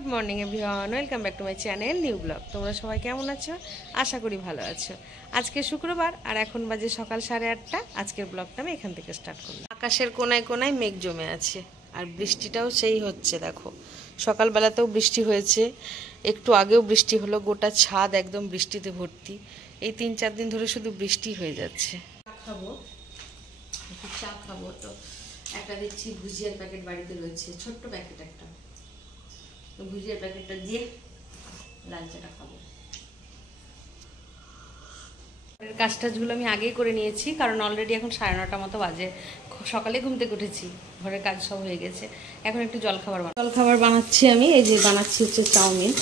Good morning everyone, welcome back to my channel new blog. তোমরা সবাই কেমন আছো? আশা করি ভালো আছো। আজকে শুক্রবার আর এখন বাজে সকাল 8:30। আজকের ব্লগটা আমি এখান থেকে স্টার্ট করলাম। আকাশের কোনায় কোনায় মেঘ জমে আছে আর বৃষ্টিটাও সেই হচ্ছে। দেখো সকালবেলাতেও বৃষ্টি হয়েছে, একটু আগেও বৃষ্টি হলো, গোটা ছাদ একদম বৃষ্টিতে ভর্তি। এই 3-4 দিন ধরে শুধু বৃষ্টি হয়ে যাচ্ছে। চা খাবো তো একটা দেখছি ভুজিয়ার প্যাকেট বাড়িতে রয়েছে, ছোট্ট প্যাকেট একটা, তো ভুজিয়ার প্যাকেটটা দিয়ে লাল চাটা খাবো। কাজ টাজগুলো আমি আগেই করে নিয়েছি, কারণ অলরেডি এখন 9:30 মতো বাজে। সকালে ঘুম থেকে উঠেছি, ঘরের কাজ সব হয়ে গেছে। এখন একটু জলখাবার বানাচ্ছি আমি। এই যে বানাচ্ছি হচ্ছে চাউমিন।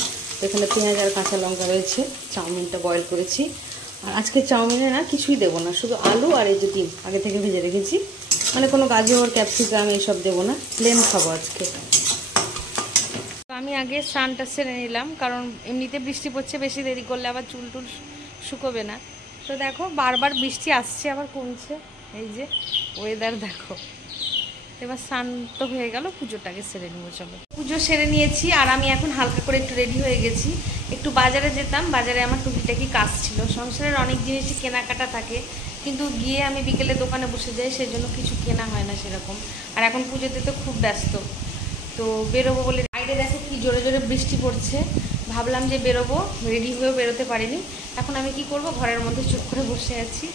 এখানে পেঁয়াজ আর কাঁচা লঙ্কা রয়েছে, চাউমিনটা বয়েল করেছি। আর আজকে চাউমিনে না কিছুই দেবো না, শুধু আলু আর এই যে ডিম আগে থেকে ভেজে রেখেছি। মানে কোনো গাজর ক্যাপসিকাম এইসব দেবো না, প্লেন খাবো আজকে। আমি আগে স্নানটা সেরে নিলাম, কারণ এমনিতে বৃষ্টি পড়ছে, বেশি দেরি করলে আবার চুল টুল শুকোবে না। তো দেখো বারবার বৃষ্টি আসছে আবার কমছে, এই যে ওয়েদার দেখো। এবার স্নান তো হয়ে গেল, পুজোটাকে সেরে নেবো। চলো পুজো সেরে নিয়েছি আর আমি এখন হালকা করে একটু রেডি হয়ে গেছি। একটু বাজারে যেতাম, বাজারে আমার টুকিটাকি কাজ ছিল, সংসারের অনেক জিনিসই কেনাকাটা থাকে, কিন্তু গিয়ে আমি বিকেলে দোকানে বসে যাই, সেজন্য কিছু কেনা হয় না সেরকম। আর এখন পুজোতে তো খুব ব্যস্ত, তো বেরোবো বলে বাইরে দেখো কি জোরে জোরে বৃষ্টি পড়ছে। ভাবলাম যে বেরোবো, রেডি হয়েও বেরোতে পারিনি। এখন আমি কি করব, ঘরের মধ্যে চুপ করে বসে আছি।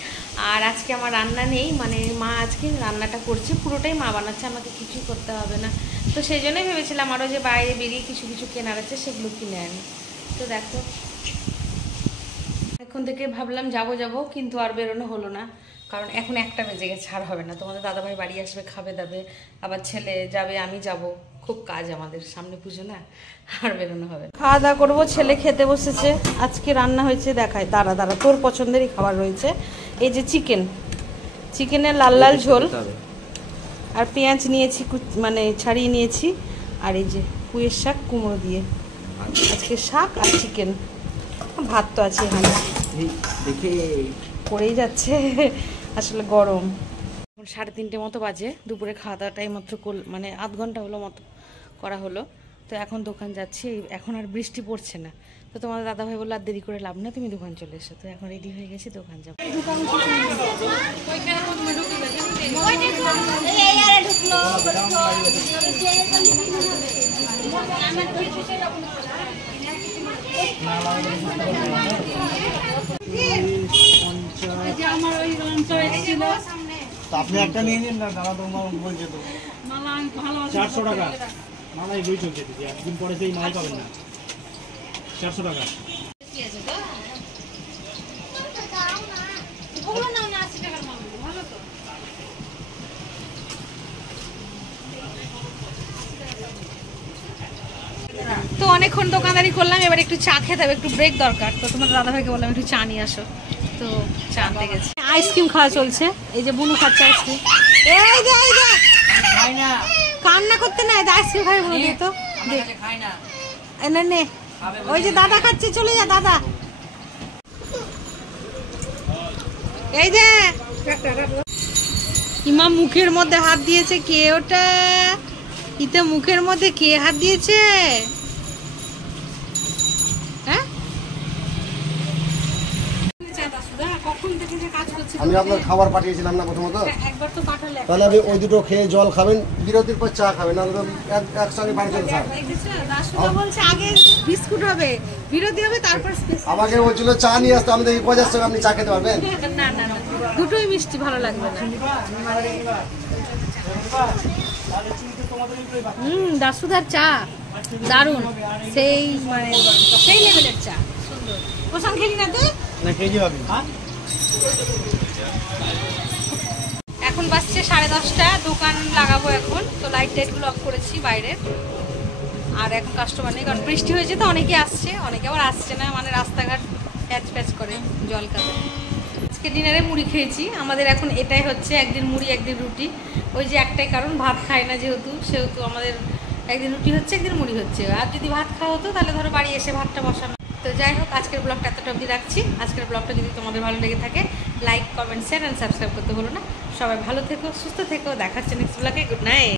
আর আজকে আমার রান্না নেই, মানে মা আজকে রান্নাটা করছে, পুরোটাই মা বানাচ্ছে, আমাকে কিছুই করতে হবে না। তো সেই জন্যই ভেবেছিলাম আরও যে বাইরে বেরিয়ে কিছু কিছু কেনার আছে সেগুলো কিনে আনি। তো দেখো এখন থেকে ভাবলাম যাব, কিন্তু আর বেরোনো হলো না, কারণ এখন 1টা বেজে গেছে, আর হবে না। তোমাদের দাদাভাই বাড়ি আসবে, খাবে দাবে, আবার ছেলে যাবে, আমি যাব, খুব কাজ আমাদের, সামনে পুজো না, আর বেরোনো হবে। খাওয়া দাওয়া করবো, ছেলে খেতে বসেছে। আজকে রান্না হয়েছে দেখায়, দাঁড়া তোর পছন্দেরই খাবার রয়েছে। এই যে চিকেনের লাল লাল ঝোল, আর পেঁয়াজ নিয়েছি, মানে ছাড়িয়ে নিয়েছি, আর এই যে পুঁইয়ের শাক কুমড়ো দিয়ে। আজকে শাক আর চিকেন, ভাত তো আছে এখানে পড়েই যাচ্ছে, আসলে গরম। এখন 3:30 মতো বাজে, দুপুরে খাওয়া দাওয়াটাই মাত্র মানে আধ ঘন্টা হলো মতো করা হলো। তো এখন দোকান যাচ্ছি, এখন আর বৃষ্টি পড়ছে না। তো তোমাদের দাদাভাই বললো আর দেরি করে লাভ না, তুমি দোকান চলে এসো। তো এখন রেডি হয়ে গেছি, দোকান যাবো। আপনি একটা নিয়ে নিন না, দাদা তোমার বলছে তো 400 টাকা মালাই বই চলছে দিদি, একদিন পরে সেই মাল পাবেন না। 400 টাকা তো অনেকক্ষণ দোকানদারি করলাম, এবার একটু চা খেতে হবে, একটু ব্রেক দরকার। তো তোমার দাদাভাইকে বললাম একটু চা নিয়ে আসো, তো চা আনতে গেছে। আইসক্রিম খাওয়া চলছে, এই যে বুনু খাচ্ছে আইসক্রিম। কান্না করতে না, আইসক্রিম খাই বুনু দিয়ে, তো নে, ওই যে দাদা খাচ্ছে, চলে যা দাদা। এই যে ইমা মুখের মধ্যে হাত দিয়েছে, কে ওটা? ইতে মুখের মধ্যে কে হাত দিয়েছে? হ্যাঁ, আমি আপনার খাবার পাঠিয়েছিলাম না প্রথমত, তাহলে আপনি ওই দুটো খেয়ে জল খাবেন, বিরতির পর চা খাবেন, নাহলে একসঙ্গে বাড়ি চলে যান। আগে বিস্কুট হবে, বিরতি হবে, তারপর আমাকে বলছিল চা নিয়ে আসতে, আমি দেখি 50 টাকা, আপনি চা খেতে পারবেন? না না না, দুটোই মিষ্টি, ভালো লাগবে না। দাসুদার চা দারুন, সেই মানে সেই লেভেলের চা, সুন্দর। পোষণ খেলি না তুই? না কেজি হবে। এখন বাজছে 10:30, দোকান লাগাবো এখন। তো লাইট টাইটগুলো অফ করেছি বাইরে, আর এখন কাস্টমার নেই, কারণ বৃষ্টি হয়েছে তো অনেকে আসছে, অনেকে আবার আসছে না, মানে রাস্তাঘাট প্যাচ প্যাচ করে জল কাদা। আজকে ডিনারে মুড়ি খেয়েছি, আমাদের এখন এটাই হচ্ছে, একদিন মুড়ি একদিন রুটি। ওই যে একটাই কারণ, ভাত খায় না সেহেতু আমাদের একদিন রুটি হচ্ছে, একদিন মুড়ি হচ্ছে। আর যদি ভাত খাওয়া হতো তাহলে ধরো বাড়ি এসে ভাতটা বসানো। তো যাই হোক, আজকের ব্লগটা এতটা অবধি রাখছি। আজকের ব্লগটা যদি তোমাদের ভালো লেগে থাকে, like comment share and subscribe করতে বলো না। সবাই ভালো থেকো, সুস্থ থেকো, দেখাচ্ছে নেক্সট ব্লগে। Good night.